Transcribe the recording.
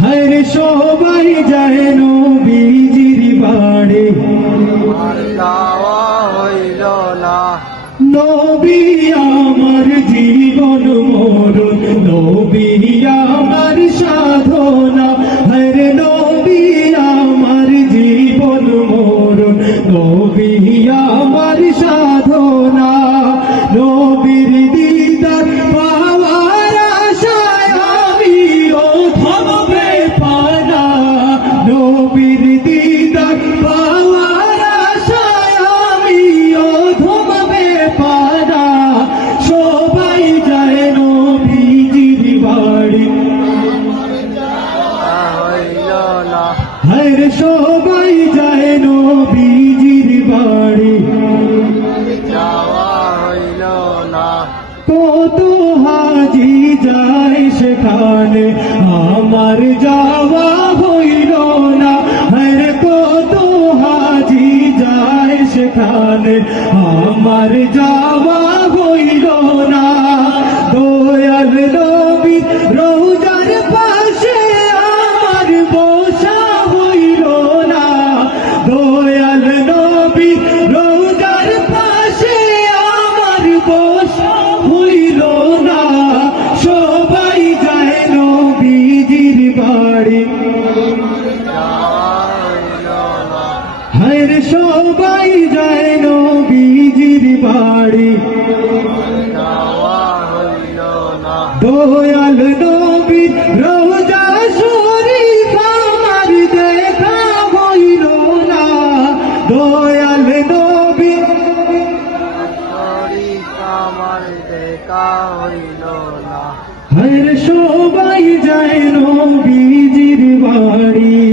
হরে সবাই যায় নবীজির বাড়ি আর যাওয়া হইল না। নবী আমার জীবন মরণ, নবী আমার সাধনা, হরে নবী আমার জীবন মরণ, নবী আমার সাধনা। নবীর দিদার পাওয়ার আশায় আমি ও থামবে পানা, নবীর দিদার পাওয়ার আশায় আমি ও থামবে পানা। সবাই যায় নবীজির বাড়ি হইল না। হরে সবাই যায় নবীজির বাড়ি যাওয়া হইল না। কত হাজি যায় সেখানে আমার যাওয়া হইল না। হরে কত হাজি যায় সেখানে আমার যাওয়া হইল না। দয়াল নবী রওজার পাশে আমার বসা হইল না। দয়াল নবী রওজার পাশে আমার বসা হইল না। সবাই যায় নবীজির বাড়ি যাওয়া হইল না। হরে সবাই যায় নবীজির বাড়ি যাওয়া হইল না। দয়াল নবী রওজা শরীফ আমার দেখা হইল না। দয়াল নবী শরীফ আমার দেখা হইল না। হরে সবাই যায় নবীজির বাড়ি।